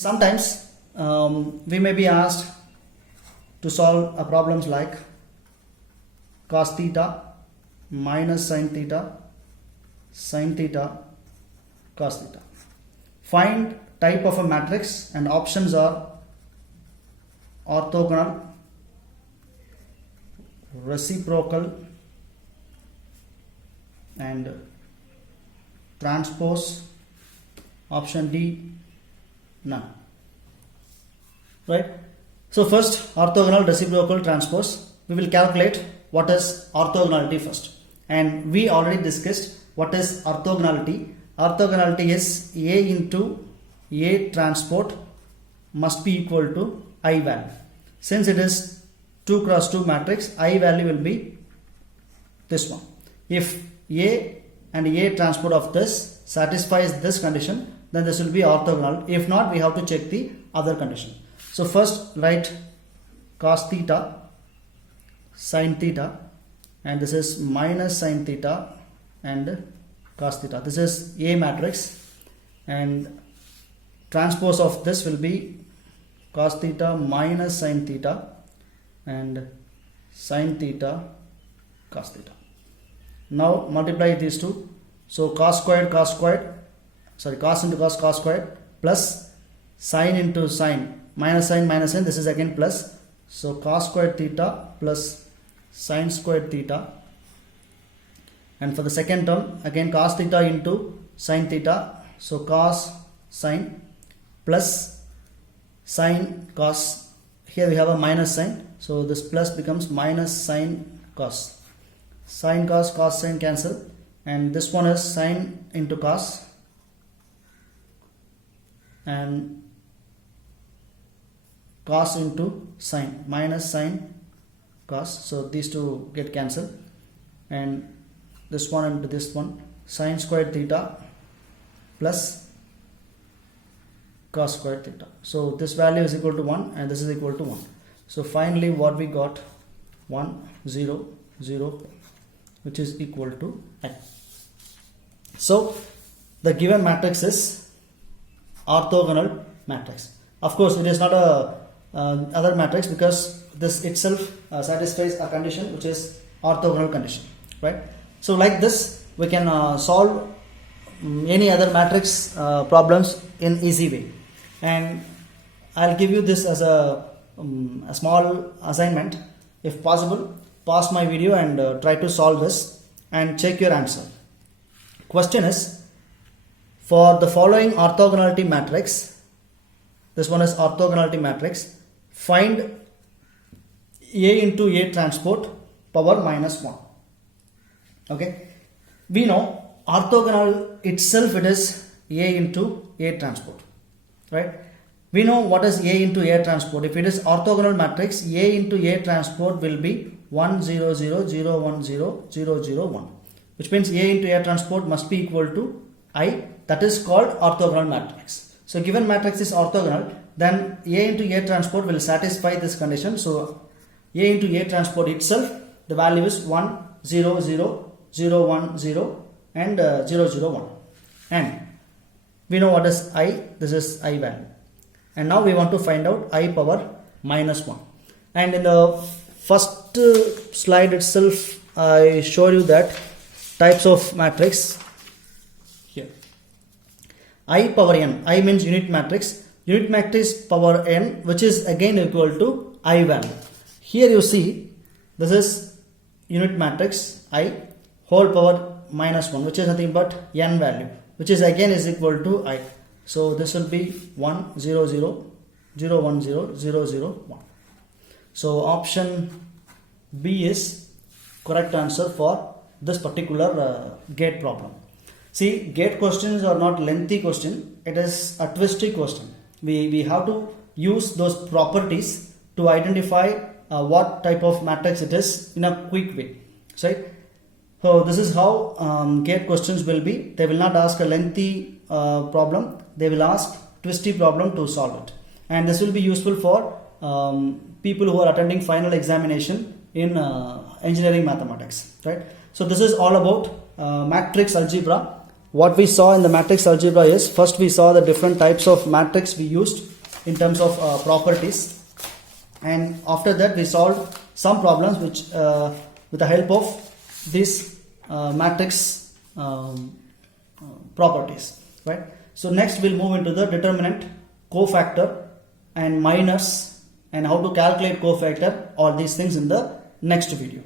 Sometimes we may be asked to solve a problems like cos theta minus sin theta, cos theta. Find type of a matrix, and options are orthogonal, reciprocal, and transpose. Option D, none. Right? So first, orthogonal, reciprocal, transpose. We will calculate what is orthogonality first. And we already discussed what is orthogonality. Orthogonality is A into A transport must be equal to I value. Since it is 2 cross 2 matrix, I value will be this one. If A and A transport of this satisfies this condition, then this will be orthogonal. If not, we have to check the other condition. So first write cos theta, sin theta, and this is minus sin theta and cos theta. This is A matrix, and transpose of this will be cos theta minus sin theta and sin theta cos theta. Now multiply these two. So cos into cos squared plus sin into sin, minus sin, this is again plus. So cos squared theta plus sin squared theta, and for the second term again cos theta into sin theta, so cos sin plus sin cos, here we have a minus sign, so this plus becomes minus sin cos, cos sin cancel, and this one is sin into cos and cos into sin, minus sin cos, so these two get cancelled, and this one into this one, sin squared theta plus cos squared theta. So this value is equal to 1 and this is equal to 1. So finally what we got, 1 0 0, which is equal to I. So the given matrix is orthogonal matrix. Of course it is not a other matrix, because this itself satisfies a condition which is orthogonal condition, right? So like this we can solve any other matrix problems in easy way, and I'll give you this as a small assignment. If possible, pause my video and try to solve this and check your answer. Question is, for the following orthogonality matrix, this one is orthogonality matrix, find A into A transport power minus 1. Okay, we know orthogonal itself, it is A into A transport, right? We know what is A into A transport. If it is orthogonal matrix, A into A transport will be 1 0 0 0 1 0 0 0 1, which means A into A transport must be equal to I. That is called orthogonal matrix. So given matrix is orthogonal, then A into A transport will satisfy this condition. So A into A transport itself, the value is 1 0 0 0 1 0 and 0 0 1, and we know what is I. This is I value, and now we want to find out I power minus 1. And in the first slide itself I showed you that types of matrix. Here I power n, I means unit matrix power n, which is again equal to I value. Here you see this is unit matrix I whole power minus 1, which is nothing but n value, which is again is equal to I. So this will be 1 0 0 0 1 0 0 0 1. So option B is correct answer for this particular gate problem. See, gate questions are not lengthy question, it is a twisty question. We have to use those properties to identify what type of matrix it is in a quick way, right? So this is how gate questions will be. They will not ask a lengthy problem, they will ask twisty problem to solve it, and this will be useful for people who are attending final examination in engineering mathematics, right? So this is all about matrix algebra. what we saw in the matrix algebra is, first we saw the different types of matrix we used in terms of properties, and after that we solved some problems which with the help of these matrix properties, right? So next we'll move into the determinant, cofactor and minors, and how to calculate cofactor, all these things in the next video.